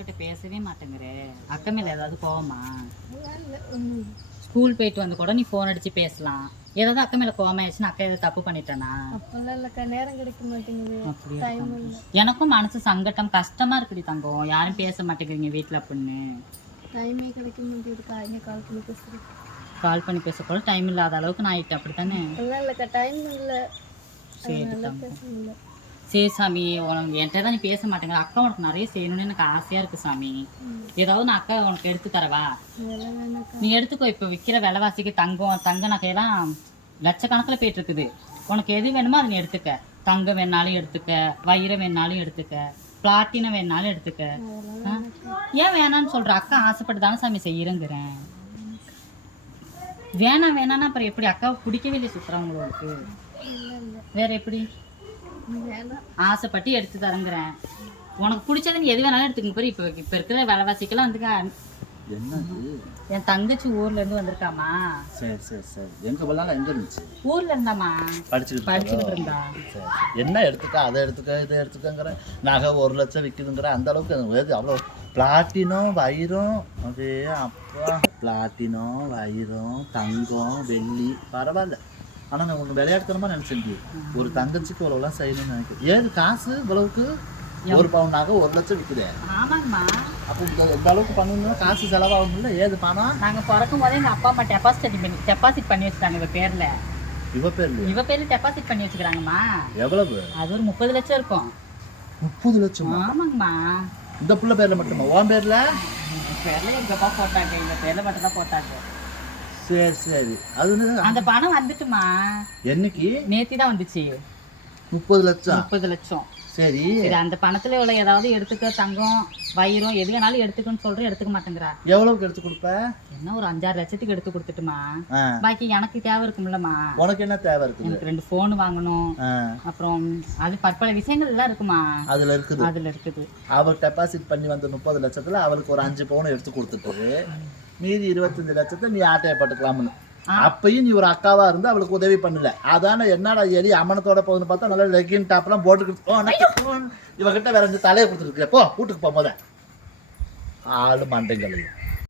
கிட்ட பேசவே மாட்டேங்கிற. அக்கா மேல ஏதாவது கோவமா? ஸ்கூல் போயிட்டு வந்து கூட நீ ஃபோன் அடிச்சு பேசலாம். ஏதாவது அக்கா மேல கோவமா ஆயிடுச்சுன்னா அக்கா ஏதாவது தப்பு பண்ணிட்டானா? அப்பெல்லாம் இல்லக்கா, நேரம் கிடைக்க மாட்டேங்குது, டைம் இல்லை. எனக்கும் மனசு சங்கட்டம் கஷ்டமா இருக்குடி தங்கம். யாரும் பேச மாட்டேங்கிறீங்க வீட்டில் அப்படின்னு. டைமே கிடைக்க மாட்டேங்குதுக்கா. இங்கே கால் பண்ணி பேசுகிறேன். கால் பண்ணி பேச கூட டைம் இல்லாத அளவுக்கு நான் ஆயிட்டேன் அப்படித்தானே? அப்படிலாம் இல்லைக்கா, டைம் இல்லை. சரி அதனால பேச முடியல. சரி சாமி, உனக்கு என்கிட்ட தான் நீ பேச மாட்டேங்கிற. அக்கா உனக்கு நிறைய செய்யணும்னு எனக்கு ஆசையாக இருக்குது சாமி. ஏதாவது நான் அக்கா உனக்கு எடுத்து தரவா? அதெல்லாம் வேணாக்கா. நீ எடுத்துக்கோ. இப்போ விற்கிற விலைவாசிக்கு தங்க நகையெல்லாம் லட்சக்கணக்கில் போயிட்டு இருக்குது. உனக்கு எது வேணுமோ அதை நீ எடுத்துக்க. தங்கம் வேணாலும் எடுத்துக்க, வைரம் வேணாலும் எடுத்துக்க, பிளாட்டினம் வேணாலும் எடுத்துக்க. ஏன் வேணான்னு சொல்கிற? அக்கா ஆசைப்பட்டு தானே சாமி செய்கிறேங்கிறேன். வேணான்னா அப்புறம் எப்படி? அக்காவை பிடிக்கவே இல்லை சுற்றுறவங்களுக்கு. வேற எப்படி? ஆசைப்பட்டு எடுத்து தரங்குறேன். உனக்கு பிடிச்சது நீ எது வேணாலும் எடுத்துக்க. பாரு, இப்போ இருக்கிற விலைவாசிக்கெல்லாம் வந்து என் தங்கச்சி ஊர்ல இருந்து வந்திருக்காமா. சரி சரி சரி. எங்க போனாலும் எங்க இருந்துச்சு? ஊர்ல இருந்தாமா படிச்சுட்டு இருந்தா. என்ன எடுத்துக்க, அதை எடுத்துக்க, இதை எடுத்துக்கங்கிற. நகை 1 லட்சம் விற்குதுங்கிற அந்த அளவுக்கு அவ்வளோ பிளாட்டினம் வைரம். அதே அப்பா, பிளாட்டினம் வைரம் தங்கம் வெள்ளி பரவாயில்ல. ஆனால் நான் ஒன்று விளையாட்டுத்தனமா நினைச்சிருக்கேன். ஒரு தங்கச்சிக்கு இவ்வளோலாம் செய்யணும்னு நினைக்கிறேன். ஏது காசு இவ்வளவுக்கு? 1 பவுன் நகை 1 லட்சம் விற்குது. ஆமாங்கம்மா. அப்போ இந்த அளவுக்கு பண்ணணும்னா காசு செலவாகும்ல. ஏது பணம்? நாங்க பிறக்கும் போதே எங்க அப்பா அம்மா டெபாசிட் பண்ணி வச்சுட்டாங்க இவ பேர்ல. இவ பேர்ல டெபாசிட் பண்ணி வச்சுக்கிறாங்கம்மா. எவ்வளவு? அது ஒரு 30 லட்சம் இருக்கும். 30 லட்சம்? ஆமாங்கம்மா. இந்த புள்ள பேர்ல மட்டுமா? உன் பேர்ல? பேர்ல எங்க அப்பா போட்டாங்க, எங்க பேர்ல மட்டும் தான் போட்டாங்க. சரி சரி. அது அந்த பணம் வந்துட்டுமா. என்னைக்கு? நேத்தி தான் வந்துச்சு. 30 லட்சம்? 30 லட்சம். சரி சரி. அந்த பணத்துல இவ்வளவு ஏதாவது எடுத்துக்க, தங்கம் வைரம் எது வேணாலும் எடுத்துக்கன்னு சொல்றேன். எடுத்துக்க மாட்டேங்கிறா. எவ்வளவுக்கு எடுத்து கொடுப்ப? என்ன ஒரு 5-6 லட்சத்துக்கு எடுத்து கொடுத்துட்டுமா. பாக்கி எனக்கு தேவை இருக்கும்லமா. உனக்கு என்ன தேவை இருக்கு? எனக்கு 2 போன் வாங்கணும். அப்புறம் அது பற்பல விஷயங்கள் எல்லாம் இருக்குமா. அதுல இருக்குது. அவர் டெபாசிட் பண்ணி வந்த 30 லட்சத்துல அவருக்கு ஒரு 5 பவுன் எடுத்து கொடுத்துட்டு மீதி 25 லட்சத்தை நீ ஆட்டையை பட்டுக்கலாம்னு. அப்பயும் நீ ஒரு அக்காவா இருந்து அவளுக்கு உதவி பண்ணல. அதான என்னடா எலி அம்மனத்தோட போகுதுன்னு பார்த்தா நல்லா லெக்கின் டாப்லாம் போட்டுக்கிட்டு இவகிட்ட வேற 2 தலையை கொடுத்துருக்கு. போ வீட்டுக்கு போகும்போது ஆளு மண்டைங்கள்.